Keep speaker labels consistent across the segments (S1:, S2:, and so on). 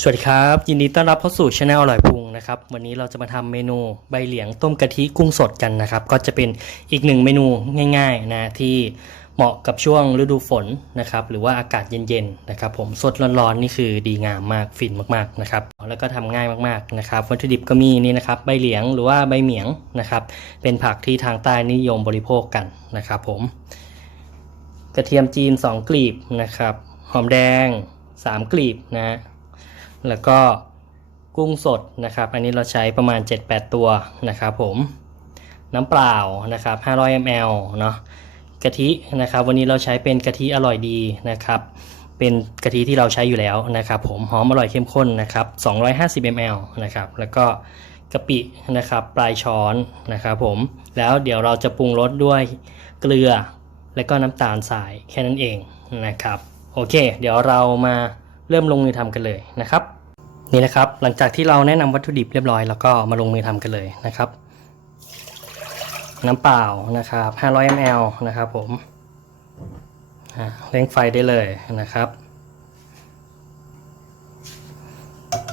S1: สวัสดีครับ ยินดีต้อนรับเข้าสู่ช anel อร่อยพุงนะครับวันนี้เราจะมาทำเมนูใบเหลียงต้มกะทิกุ้งสดกันนะครับ ก็จะเป็นอีกหนึ่งเมนูง่ายๆนะที่เหมาะกับช่วงฤดูฝนนะครับหรือว่าอากาศเย็นๆนะครับผมสดร้อนๆนี่คือดีงามมากฟินมากๆนะครับแล้วก็ทำง่ายมากๆนะครับวัตถุดิบก็มีนี่นะครับใบเหลียงหรือว่าใบเหมียงนะครับเป็นผักที่ทางใต้นิยมบริโภคกันนะครับผมกระเทียมจีน 2 กลีบนะครับหอมแดง 3 กลีบนะ แล้วก็กุ้งสดนะครับ อันนี้เราใช้ประมาณ 7-8 ตัวนะครับผมน้ำเปล่านะครับ 500 ml เนาะกะทินะครับ วันนี้เราใช้เป็นกะทิอร่อยดีนะครับ เป็นกะทิที่เราใช้อยู่แล้วนะครับ ผมหอมอร่อยเข้มข้นนะครับ 250 ml นะครับ แล้วก็กะปินะครับ ปลายช้อนนะครับผม แล้วเดี๋ยวเราจะปรุงรสด้วยเกลือและก็น้ำตาลทรายแค่นั้นเองนะครับ โอเค เดี๋ยวเรามาเริ่มลงมือทำกันเลยนะครับ นี่นะครับ หลังจากที่เราแนะนำวัตถุดิบเรียบร้อยแล้วก็มาลงมือทำกันเลยนะครับ น้ำเปล่านะครับ 500 ml นะครับผมเร่งไฟได้เลยนะครับ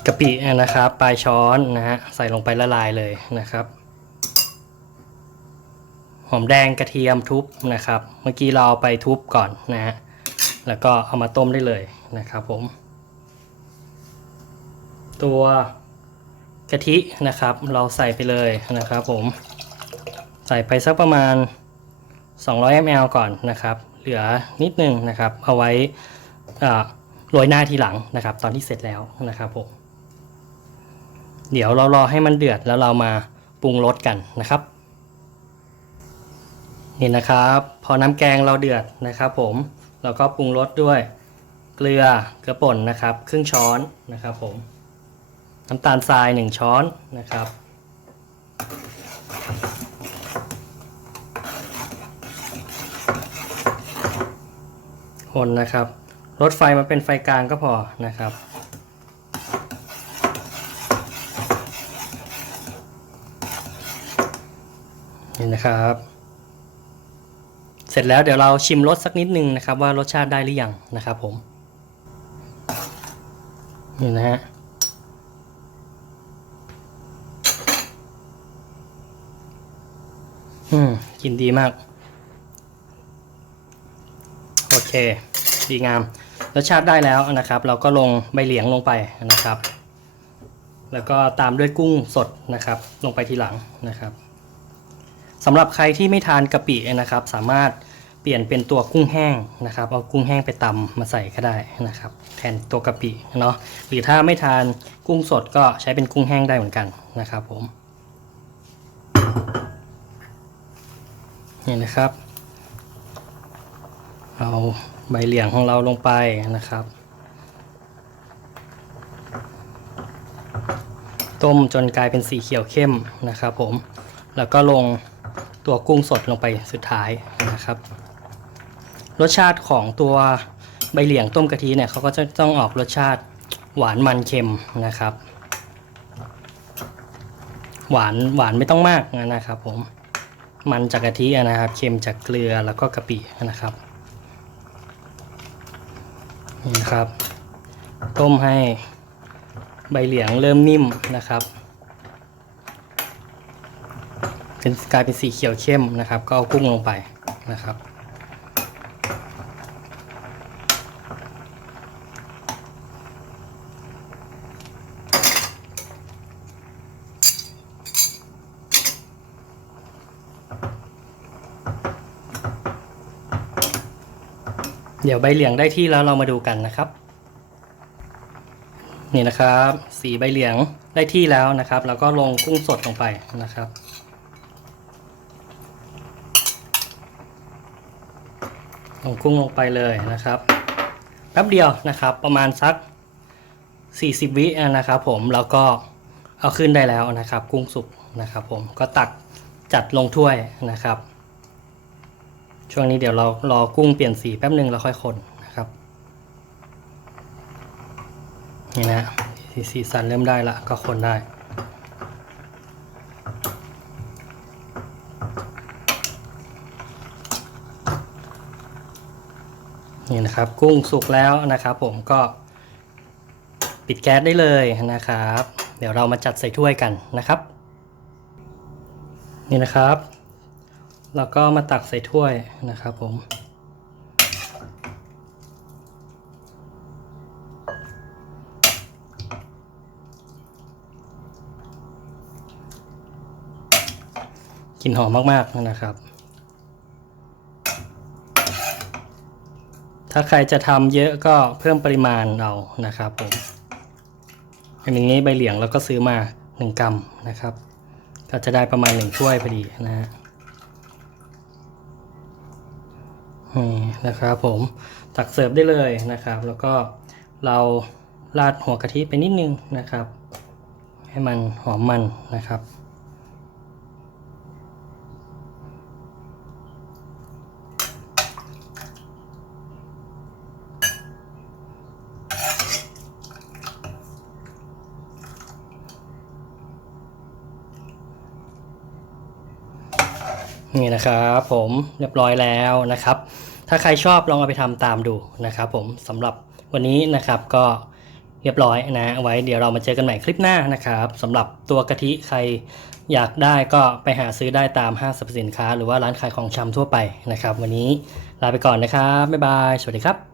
S1: กะปินะครับปลายช้อนนะฮะใส่ลงไปละลายเลยนะครับหอมแดงกระเทียมทุบนะครับ เมื่อกี้เราเอาไปทุบก่อนนะฮะแล้วก็เอามาต้มได้เลยนะครับผม ตัวกะทินะครับ เราใส่ไปเลยนะครับผม ใส่ไปสักประมาณ 200 ml ก่อนนะครับ เหลือนิดนึงนะครับ เอาไว้โรยหน้าทีหลังนะครับ ตอนที่เสร็จแล้วนะครับผม เดี๋ยวเรารอให้มันเดือดแล้วเรามาปรุงรสกันนะครับ นี่นะครับ พอน้ำแกงเราเดือดนะครับผมเราก็ปรุงรสด้วยเกลือเกลือป่นนะครับ ครึ่งช้อนนะครับผม น้ำตาลทราย 1 ช้อนนะครับ คนนะครับ ลดไฟมาเป็นไฟกลางก็พอนะครับ นี่นะครับ เสร็จแล้วเดี๋ยวเราชิมรสสักนิดนึงนะครับ ว่ารสชาติได้หรือยังนะครับผม นี่นะฮะ อืมกินดีมาก โอเค ดีงามรสชาติได้แล้วนะครับ เราก็ลงใบเหลียงลงไปนะครับ แล้วก็ตามด้วยกุ้งสดนะครับ ลงไปทีหลังนะครับสำหรับใครที่ไม่ทานกะปินะครับ สามารถเปลี่ยนเป็นตัวกุ้งแห้งนะครับ เอากุ้งแห้งไปตำมาใส่ก็ได้นะครับ แทนตัวกะปิเนาะหรือถ้าไม่ทานกุ้งสดก็ใช้เป็นกุ้งแห้งได้เหมือนกันนะครับผม นี่นะครับ เอาใบเหลียงของเราลงไปนะครับ ต้มจนกลายเป็นสีเขียวเข้มนะครับผม แล้วก็ลงตัวกุ้งสดลงไปสุดท้ายนะครับ รสชาติของตัวใบเหลียงต้มกะทิเนี่ยเขาก็จะต้องออกรสชาติหวานมันเค็มนะครับ หวานหวานไม่ต้องมากนะครับผม มันจากกะทินะครับ เค็มจากเกลือแล้วก็กะปินะครับนี่นะครับ ต้มให้ใบเหลียงเริ่มนิ่มนะครับ เป็นกลายเป็นสีเขียวเข้มนะครับ ก็เอากุ้งลงไปนะครับ เดี๋ยวใบเหลียงได้ที่แล้วเรามาดูกันนะครับ นี่นะครับสีใบเหลียงได้ที่แล้วนะครับ แล้วก็ลงกุ้งสดลงไปนะครับลงกุ้งลงไปเลยนะครับแป๊บเดียวนะครับประมาณสัก 40 วินะครับ ผมแล้วก็เอาขึ้นได้แล้วนะครับ กุ้งสุกนะครับ ผมก็ตักจัดลงถ้วยนะครับ ช่วงนี้เดี๋ยวเรารอกุ้งเปลี่ยนสีแป๊บหนึ่งแล้วค่อยคนนะครับ นี่นะสีสีสันเริ่มได้ละก็คนได้นี่นะครับกุ้งสุกแล้วนะครับ ผมก็ปิดแก๊สได้เลยนะครับ เดี๋ยวเรามาจัดใส่ถ้วยกันนะครับ นี่นะครับ แล้วก็มาตักใส่ถ้วยนะครับผม กลิ่นหอมมาก ๆ นะครับ ถ้าใครจะทำเยอะก็เพิ่มปริมาณเอานะครับผมอันนี้ใบเหลียงเราก็ซื้อมา 1 กรัมนะครับ ก็จะได้ประมาณ 1 ถ้วยพอดีนะฮะนี่ นะครับผมตักเสิร์ฟได้เลยนะครับ แล้วก็เราราดหัวกะทิไปนิดนึงนะครับ ให้มันหอมมันนะครับ นี่นะครับผมเรียบร้อยแล้วนะครับ ถ้าใครชอบลองเอาไปทำตามดูนะครับผมสำหรับวันนี้นะครับก็เรียบร้อยนะไว้เดี๋ยวเรามาเจอกันใหม่คลิปหน้านะครับสำหรับตัวกะทิใครอยากได้ก็ไปหาซื้อได้ตามห้างสรรพสินค้า หรือว่าร้านขายของชำทั่วไปนะครับ วันนี้ลาไปก่อนนะครับบ๊ายบายสวัสดีครับ